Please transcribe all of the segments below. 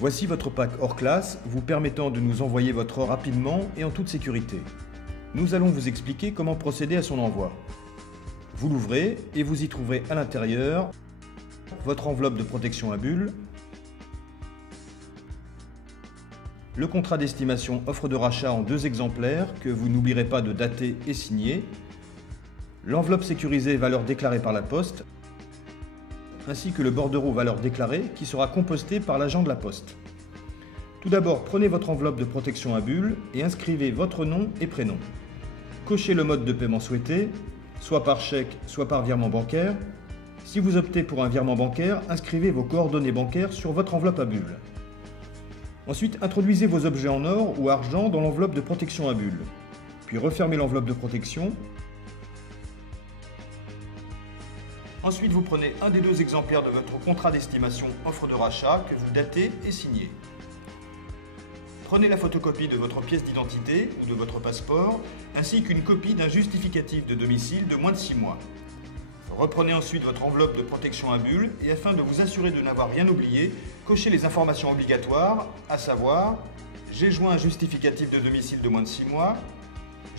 Voici votre pack hors classe vous permettant de nous envoyer votre or rapidement et en toute sécurité. Nous allons vous expliquer comment procéder à son envoi. Vous l'ouvrez et vous y trouverez à l'intérieur votre enveloppe de protection à bulles, le contrat d'estimation offre de rachat en 2 exemplaires que vous n'oublierez pas de dater et signer, l'enveloppe sécurisée valeur déclarée par la poste, ainsi que le bordereau valeur déclarée qui sera composté par l'agent de la poste. Tout d'abord, prenez votre enveloppe de protection à bulles et inscrivez votre nom et prénom. Cochez le mode de paiement souhaité, soit par chèque, soit par virement bancaire. Si vous optez pour un virement bancaire, inscrivez vos coordonnées bancaires sur votre enveloppe à bulles. Ensuite, introduisez vos objets en or ou argent dans l'enveloppe de protection à bulles. Puis refermez l'enveloppe de protection. Ensuite, vous prenez un des 2 exemplaires de votre contrat d'estimation offre de rachat que vous datez et signez. Prenez la photocopie de votre pièce d'identité ou de votre passeport, ainsi qu'une copie d'un justificatif de domicile de moins de 6 mois. Reprenez ensuite votre enveloppe de protection à bulles et afin de vous assurer de n'avoir rien oublié, cochez les informations obligatoires, à savoir j'ai joint un justificatif de domicile de moins de 6 mois,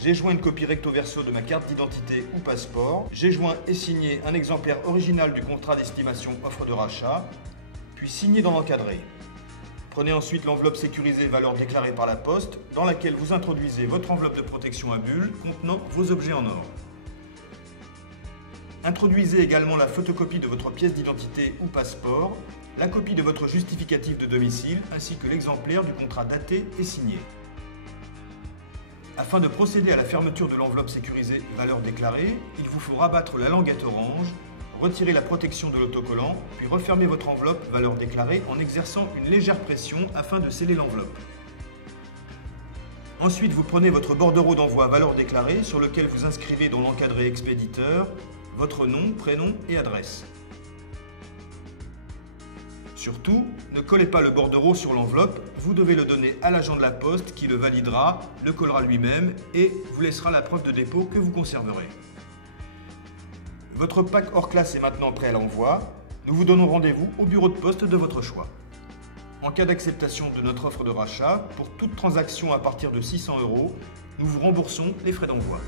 j'ai joint une copie recto verso de ma carte d'identité ou passeport, j'ai joint et signé un exemplaire original du contrat d'estimation offre de rachat, puis signé dans l'encadré. Prenez ensuite l'enveloppe sécurisée valeur déclarée par la poste, dans laquelle vous introduisez votre enveloppe de protection à bulles contenant vos objets en or. Introduisez également la photocopie de votre pièce d'identité ou passeport, la copie de votre justificatif de domicile ainsi que l'exemplaire du contrat daté et signé. Afin de procéder à la fermeture de l'enveloppe sécurisée valeur déclarée, il vous faut rabattre la languette orange, retirer la protection de l'autocollant, puis refermer votre enveloppe valeur déclarée en exerçant une légère pression afin de sceller l'enveloppe. Ensuite, vous prenez votre bordereau d'envoi valeur déclarée sur lequel vous inscrivez dans l'encadré expéditeur votre nom, prénom et adresse. Surtout, ne collez pas le bordereau sur l'enveloppe, vous devez le donner à l'agent de la poste qui le validera, le collera lui-même et vous laissera la preuve de dépôt que vous conserverez. Votre pack hors classe est maintenant prêt à l'envoi. Nous vous donnons rendez-vous au bureau de poste de votre choix. En cas d'acceptation de notre offre de rachat, pour toute transaction à partir de 600 €, nous vous remboursons les frais d'envoi.